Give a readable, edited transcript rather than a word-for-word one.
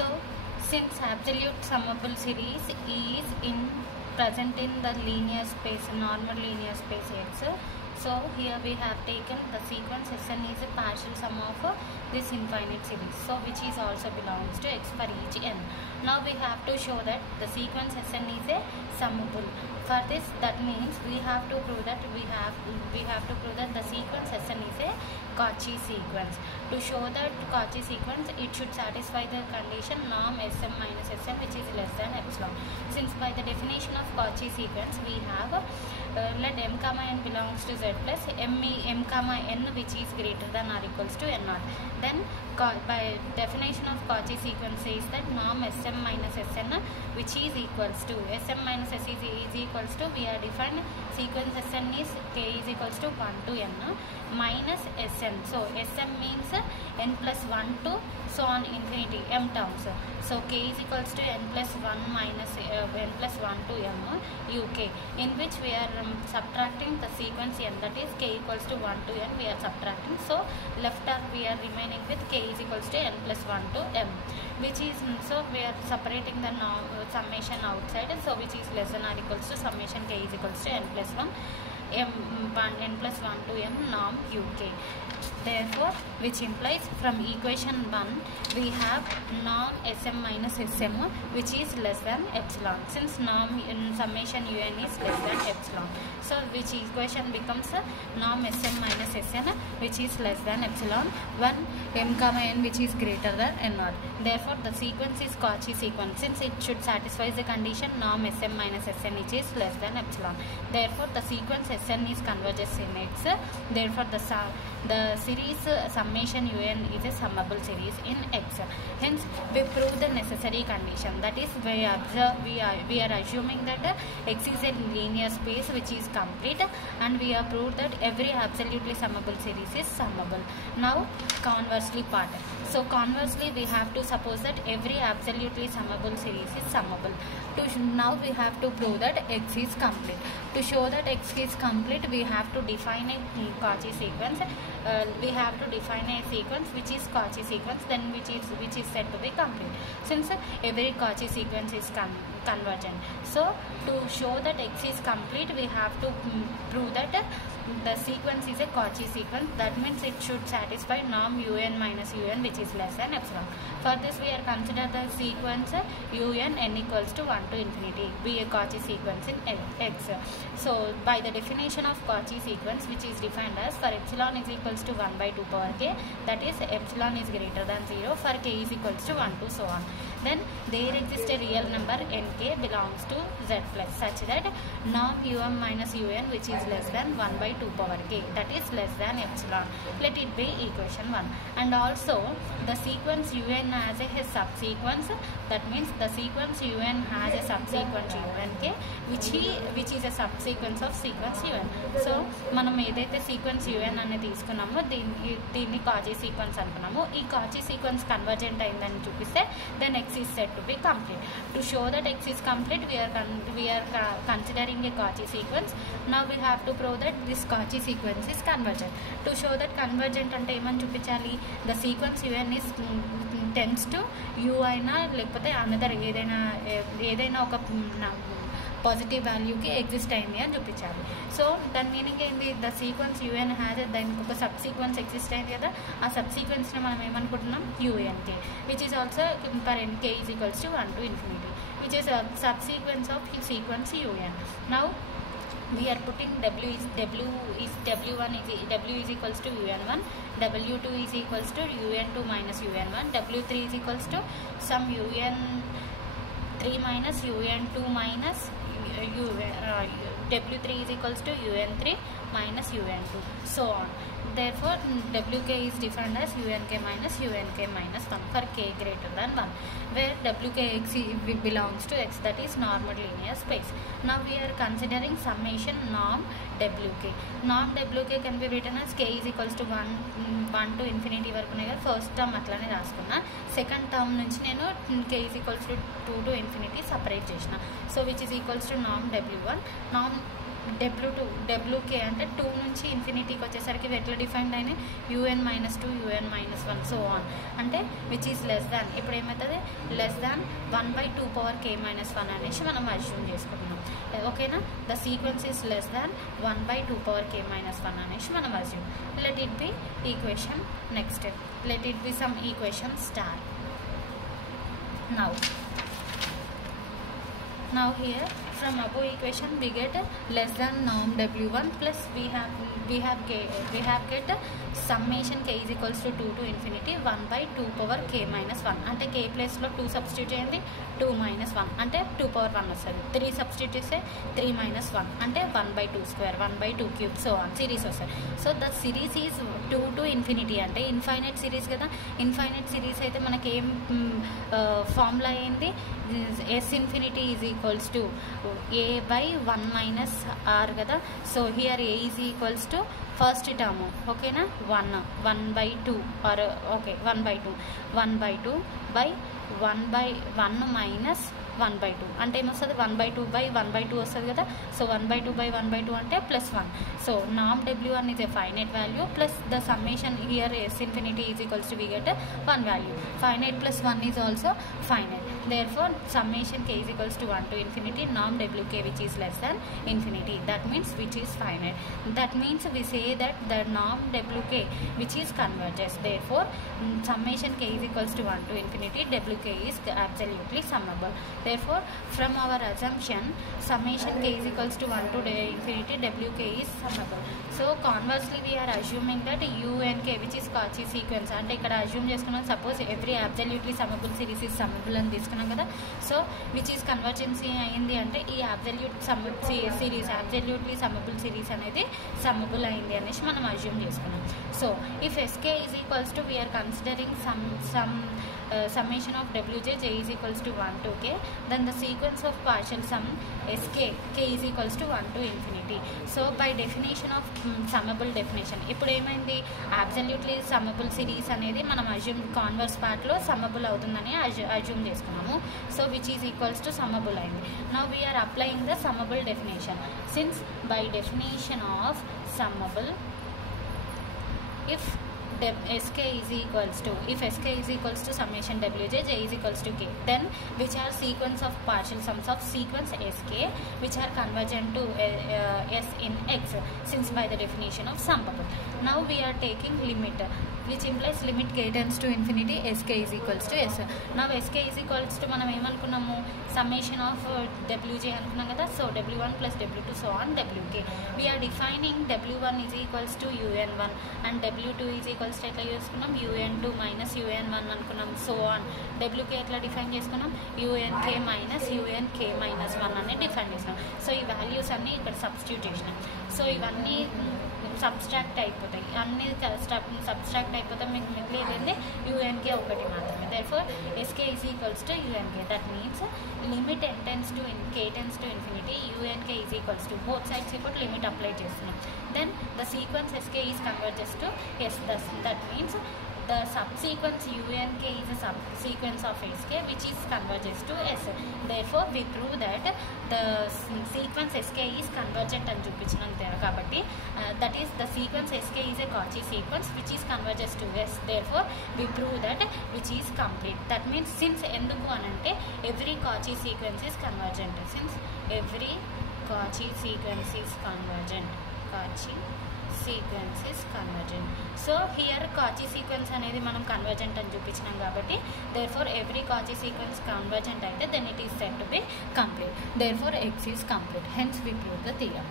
So since absolute summable series is present in the linear space, normal linear space X, so here we have taken the sequence Sn is a partial sum of this infinite series, so which is also belongs to X for each n. Now we have to show that the sequence Sn is a summable. For this, that means we have to prove that the sequence Sn is a Cauchy sequence. To show that Cauchy sequence, it should satisfy the condition norm Sm minus Sn, which is less than epsilon. Since by the definition of Cauchy sequence we have let m comma n belongs to z plus m comma n which is greater than or equals to n naught. Then by definition of Cauchy sequence says that norm Sm minus Sn which is equals to Sm minus S is equals to, we are defined sequence Sn is k is equals to 1 to n minus Sn. So Sm means n plus 1 to so on infinity m terms. So k is equals to n plus 1 minus n plus 1 to m uk, in which we are subtracting the sequence n, that is k equals to 1 to n we are subtracting. So left arm we are remaining with k is equals to n plus 1 to m, which is, so we are separating the summation outside, so which is less than or equals to summation k is equals to n plus 1 n plus 1 to m norm uk. Therefore, which implies from equation 1 we have norm Sm minus Sm which is less than epsilon, since norm in summation un is less than epsilon. So which equation becomes norm Sm minus Sn which is less than epsilon when m comma n which is greater than n naught. Therefore the sequence is Cauchy sequence, since it should satisfy the condition norm Sm minus Sn which is less than epsilon. Therefore the sequence Sn is converges in X. Therefore the series summation un is a summable series in X. Hence we prove the necessary condition, that is we are assuming that X is a linear space which is complete, and we have proved that every absolutely summable series is summable. Now conversely part. So conversely we have to suppose that every absolutely summable series is summable. Now we have to prove that X is complete. To show that X is complete, we have to define a Cauchy sequence. We have to define a sequence which is Cauchy sequence, then which is said to be complete, since every Cauchy sequence is convergent. So to show that X is complete, we have to prove that the sequence is a Cauchy sequence. That means it should satisfy norm un minus un which is less than epsilon. For this we are consider the sequence un n equals to 1 to infinity be a Cauchy sequence in X. So by the definition of Cauchy sequence, which is defined as for epsilon is equals to 1 by 2 power k, that is epsilon is greater than 0 for k is equals to 1 to so on. Then there exists a real number nk belongs to z plus, such that norm um minus un which is less than 1 by 2 power k, that is less than epsilon. Let it be equation 1. And also the sequence un has a subsequence, that means the sequence un has a subsequence unk which is a subsequence of sequence un. So మనం ఏదైతే sequence un అనేది తీసుకున్నామో దీన్ని Cauchy sequence అనుకున్నాము. ఈ Cauchy sequence convergent అయిందని చూపిస్తే then X is said to be complete. To show that X is complete, we are considering a Cauchy sequence. Now we have to prove that this Cauchy sequence is convergent. To show that convergent అంటే ఏమని చూపించాలి, the sequence un is tends to u అయినా లేకపోతే another ఏదైనా ఒక positive వాల్యూకి exist అయింది అని చూపించాలి. సో దాని మీనింగ్ ఏంటి, ద సీక్వెన్స్ యూఎన్ హ్యాజ్ దానికి ఒక సబ్ సీక్వెన్స్ ఎగ్జిస్ట్ అయింది కదా, ఆ సబ్ సీక్వెన్స్ని మనం ఏమనుకుంటున్నాం u n k, which is also for n k is equals to 1 to infinity, which is a subsequence of sequence un. Now we are putting w is equals to un1, w2 is equals to un2 minus un1, w3 is equals to some un3 minus un2 minus w3 is equals to un3 minus un2, so on. Therefore wk is defined as unk minus 1 for k greater than 1, where wkx belongs to X, that is normal linear space. Now we are considering summation norm wk. Norm wk can be written as k is equals to 1 to infinity వరకు నేను first term అట్లానే రాసుకున్నా, second term నుంచి నేను k is equals to 2 to infinity separate చేసిన. So which is equals to norm w1. wk అంటే 2 నుంచి ఇన్ఫినిటీకి వచ్చేసరికి ఎట్లా డిఫైన్డ్ అయినాయి un-2 un-1 సో ఆన్ అంటే విచ్ ఈస్ లెస్ దాన్ ఇప్పుడు ఏమవుతుంది లెస్ దాన్ 1/2 power k - 1 అనేసి మనం అజ్యూమ్ చేసుకుంటున్నాం ఓకేనా the sequence is less than 1/2 power k - 1 అనేసి మనం assume let it be equation next let it be some equation star now here from above equation we get less than norm w1 plus we have get summation k is equals to 2 to infinity 1/2 power k - 1 అంటే k place లో 2 substitute చేయండి 2 - 1 అంటే 2 power 1 వస్తుంది 3 substitute చేస్తే 3 - 1 అంటే 1/2 square 1/2 cube so on series వస్తుంది so the series is 2 to infinity అంటే infinite series కదా ఇన్ఫైనైట్ సిరీస్ అయితే మనకి ఏం ఫార్ములా అయింది s infinity is equals to a/1 - r కదా so here a is equals to first term ఓకేనా 1/2 are okay 1/2 1/2 by 1/1 - 1/2 అంటే ఏమొస్తుంది 1/2/1/2 వస్తుంది కదా సో 1/2/1/2 అంటే +1 సో నామ్ w1 is a finite value plus the summation here s infinity is equals to we get 1 value finite plus 1 is also finite therefore summation k is equals to 1 to infinity norm wk which is less than infinity that means which is finite that means we say that the norm wk which is converges therefore summation k is equals to 1 to infinity wk is absolutely summable therefore from our assumption summation k is equals to 1 to infinity wk is summable so conversely we are assuming that unk which is Cauchy sequence అంటే ఇక్కడ assume చేసుకున్నాం suppose every absolutely summable series is summable అని తీసుకున్నాం కదా so which is convergency అయింది అంటే ఈ absolute series absolutely summable series అనేది సమ్మబుల్ అయింది అనేసి మనం అజ్యూమ్ చేసుకున్నాం so if sk is equals to we are considering some summation of wj j is equals to 1 to k then the sequence of partial sum sk k is equals to 1 to infinity so by definition of summable definition ఇప్పుడు ఏమైంది absolutely summable series అనేది మనం assume converse పార్ట్లో సమ్మబుల్ అవుతుందని assume చేసుకున్నాము so which is equals to summable అయింది now we are applying the summable definition since by definition of summable if sk is equals to summation wj j is equals to k then which are sequence of partial sums of sequence sk which are convergent to s in x since by the definition of summable now we are taking limit which implies limit k tends to infinity sk is equals to s now sk is equals to మనం ఏమనుకున్నాము summation of wj అనుకున్నాం కదా so w1 plus w2 so on wk we are defining w1 is equals to un1 and w2 is equals to ఎట్లా చేసుకున్నాం un2 minus un1 అనుకున్నాం so on wk ఎట్లా define చేసుకున్నాం unk minus unk minus 1 అని define చేసినాం so ఈ values అన్నీ ఇక్కడ సబ్స్టిట్యూట్ చేసినాం సో ఇవన్నీ సబ్స్ట్రాక్ట్ అయిపోతాయి అన్నీ సబ్స్ట్రాక్ట్ అయిపోతే మీకు మిగిలేదండి unk ఒకటి మాత్రమే therefore sk is equals to unk that means limit n tends to k tends to infinity unk is equals to both sides ఇప్పుడు లిమిట్ అప్లై చేస్తున్నాం then the sequence sk is converges to s that means the subsequence unk is a subsequence of sk which is converges to s therefore we prove that the sequence sk is convergent అని చూపించినాం కాబట్టి that is the sequence sk is a Cauchy sequence which is converges to s therefore we prove that which is complete that means since ఎందుకు అనంటే every Cauchy sequence is convergent since every Cauchy sequence is convergent Cauchy sequence is convergent so here Cauchy sequence అనేది మనం convergent అని చూపించినాం కాబట్టి therefore every Cauchy sequence convergent అయితే then it is said to be complete therefore x is complete hence we prove the theorem